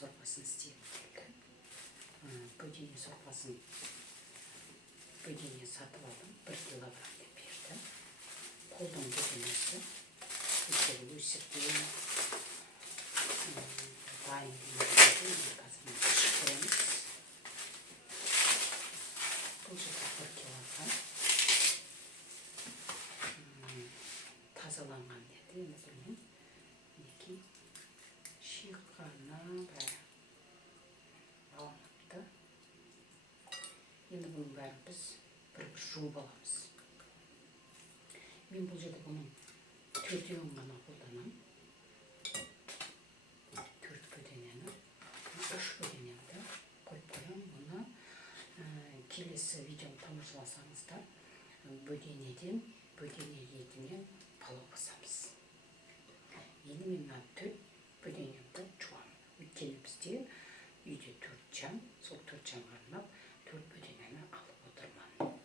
сорпасын істеймін келді. Бөдене сорпасын бөдене сатып алдым, 1 килограмм деп берді. Қолдың бөденесі өздері өсірген дайын деймін, қазір пішіреміз. Бұл жерде 1 килограмм тазаланған деді. Енді білмеймін, мінекей шиыққаны бәрі алыныпты. Енді бұның бәрін біз бір-бір жуып аламыз. Мен бұл жерде бұның 4-еуін ғана қолданамын. 4 бөденені, 3 бөденемді қойып қоямын. Бұны келесі видеоны тамашаласаңыздар, бөденеден бөдене етіне палау басамыз. Енді мен 4 бөденемді жуамын. Өйткені бізде үйде 4 жан, сол 4 жанға арнап 4 бөденені алып отырмын.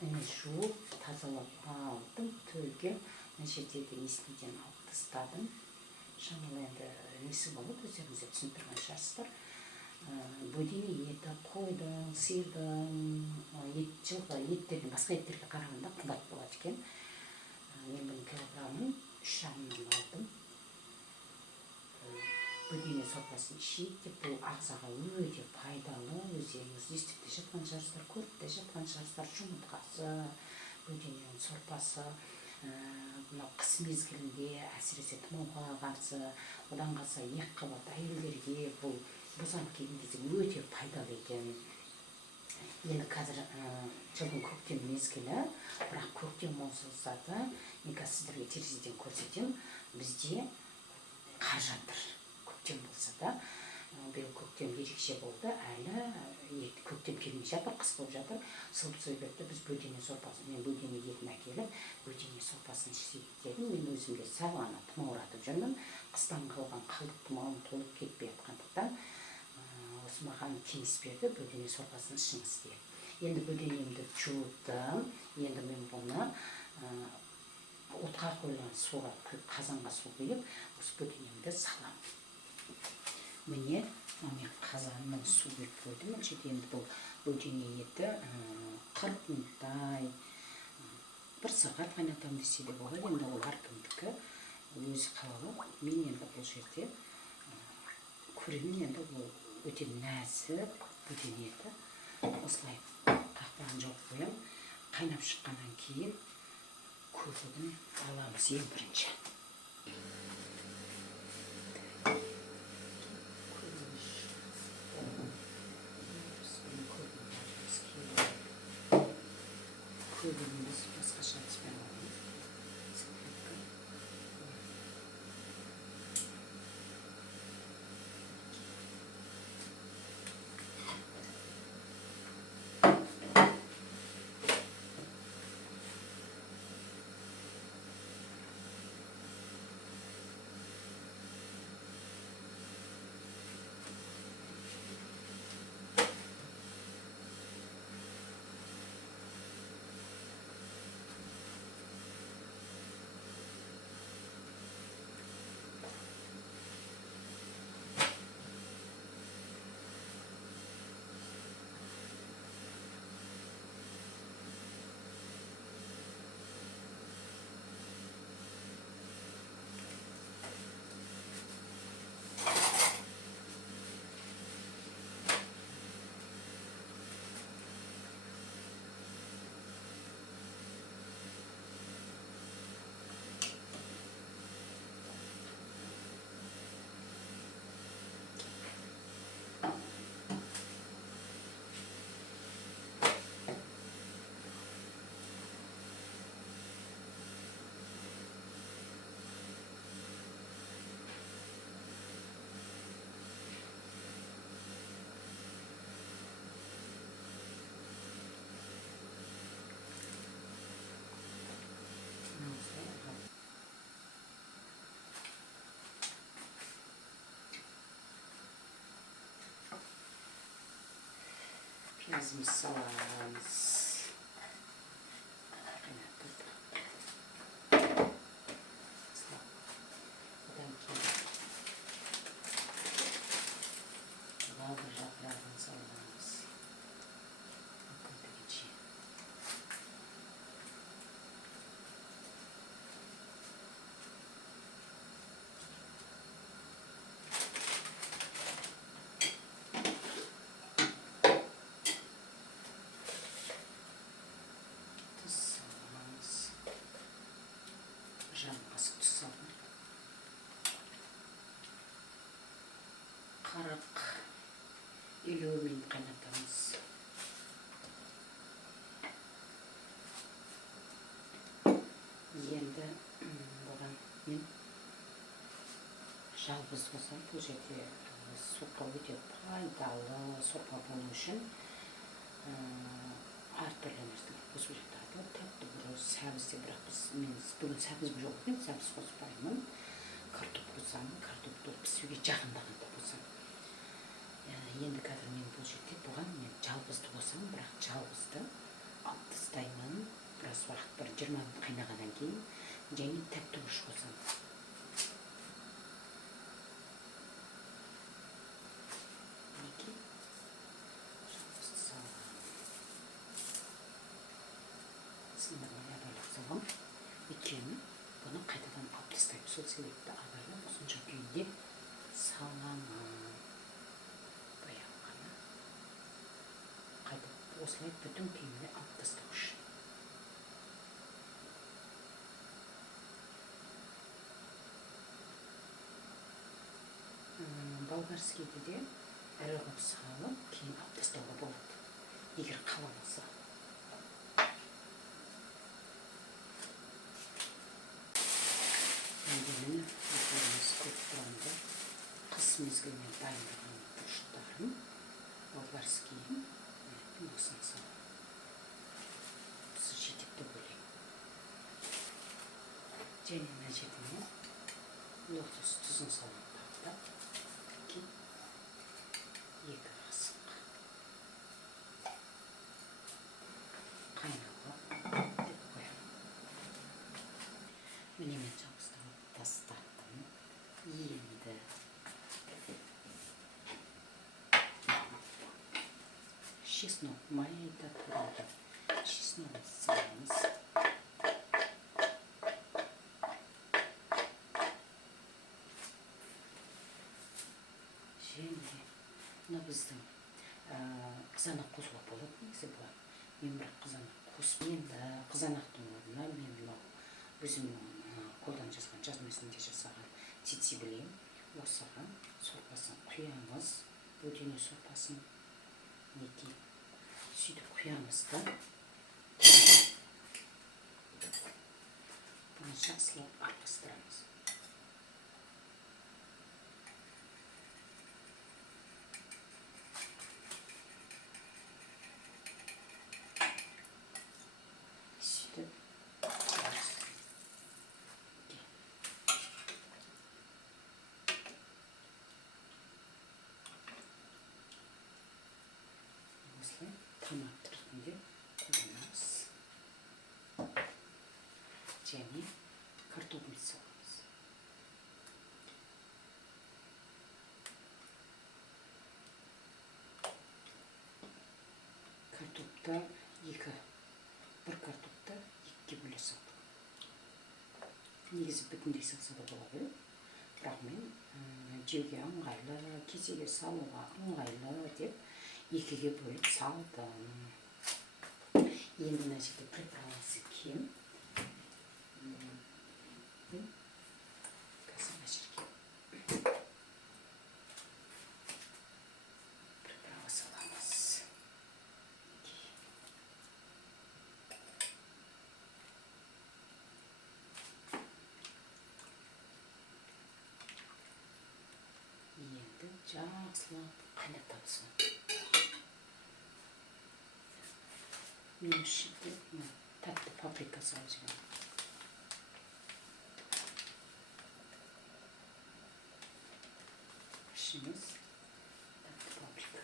Мен жуып, тазалап алдым, төлге мына жердегі несінен алып тастадым. Шамалы енді несі болады, өздеріңізге түсініп тұрған шығарсыздар. Бөдене еті қойдың, сиырдың, жылқы еттерден басқа еттерге қарағанда қымбат болады екен. Мен бұның килограммын 3,5-нан алдым. Бөдене сорпасын ішейік деп, бұл ағзаға өте пайдалы. Өздеріңіз естіп те жатқан шығарсыздар, көріп те жатқан шығарсыздар. Жұмыртқасы, бөдененің сорпасы, мынау қыс мезгілінде әсіресе тұмауға қарсы, одан қалса екіқабат әйелдерге бұл босанып келген кезде өте пайдалы екен. Енді қазір жылдың көктем мезгілі, бірақ көктем болса да, мен қазір сіздерге терезеден көрсетемін, бізде қар жатыр. Көктем болса да, биыл көктем ерекше болды, әлі көктем келмей жатыр, қыс болып жатыр. Сол себепті біз бөдене сорпасын, мен бөдене етін әкеліп, бөдене сорпасын ішейік дедім. Мен өзімге сәл ғана тұмауратып жүрмін. Қыстан қалған қалдық тұмауым толып кетпей жатқандықтан осы маған кеңес берді, бөдене сорпасын ішіңіз деп. Енді бөденемді жуыптым. Енді мен бұны отқа қойылған суға, қазанға су құйып, осы бөденемді саламын. Міне, мен қазанның су беріп қойдым. Енді бұл бөдене еті 40 минуттай, 1 сағат қайнатамын десе де болады. Енді ол әркімдікі өзі қалалы. Мен енді бұл жерде көремін, енді ол өте нәзік бөдене еті. Осылай қақпағын жауып қоямын. Қайнап шыққаннан кейін көбігін аламыз ең бірінші. Көбігін біз басқаша әдіспен аламыз. Piyazımızı salarız. 40-50 минут қайнатамыз. Енді бұған мен жалғыз болсам, бұл жерде сорпа өте пайдалы сорпа болу үшін әртүрлі нәрселер қосып жатады. Тәтті бір сәбізде, бірақ мен бүгін сәбіз жоқ екен, сәбіз қоспаймын. Картоп қосам, картопты пісуге жақындағанда қосам. Енді қазір мен бұл жерде бұған мен жалғызды қосам, бірақ жалғызды алып тастаймын. Біраз уақыт, бір 20 минут қайнағаннан кейін және тәтті күш қосам. Өйткені бұны қайтадан алып тастаймын. Сол себепті аралап осынша күйінде саламын. Баяу ғана қайтып осылай бүтін күйінде алып тастау үшін. Болгарскийді де ірі қылып салып, кейін алып тастауға болады, егер қаламаса. Мені өздеріңіз көп тұрамды қыс мезгіліне дайындаған бұрыштарым, болгарскийім, осыны салам. Осы жетекті бөлеймін. Және мына жеріне лотос тұзын салам тағыда. 2 қасық қайнауға деп қоямын. Міне мен жабыстырып тастаттым. Енді чеснок, майда турады. Чесногын саламыз. Мына біздің қызанақ қосуға болады, негізі бұлар. Мен бірақ қызанақ қоспаймын. Енді қызанақтың орнына мен өзімнің қолдан жазған, жазмасында жасаған цицибелем осыған сорпасын құямыз. Бөдене сорпасын сөйтіп құямыз да. Бұны жақсылап араластырамыз. Томат ретінде қолданамыз. Және картопымызды саламыз. Картопты бір картопты екіге бөле салдым. Негізі бүтіндей салса да болады. Бірақ мен жеуге ыңғайлы, кесеге салуға ыңғайлы деп екіге бөліп салдым. Енді мына жерде приправасы кем. Қазір мына жерге приправа саламыз. Енді жақсылап қайнатамыз. Мен ішінде тәтті паприка салып ішіміз тәтті паприка.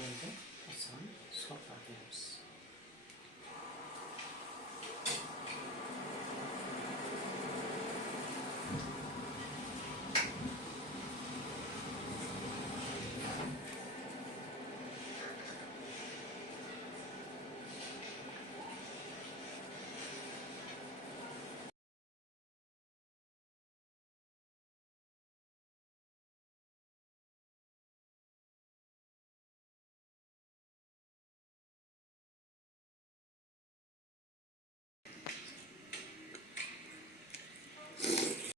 берді.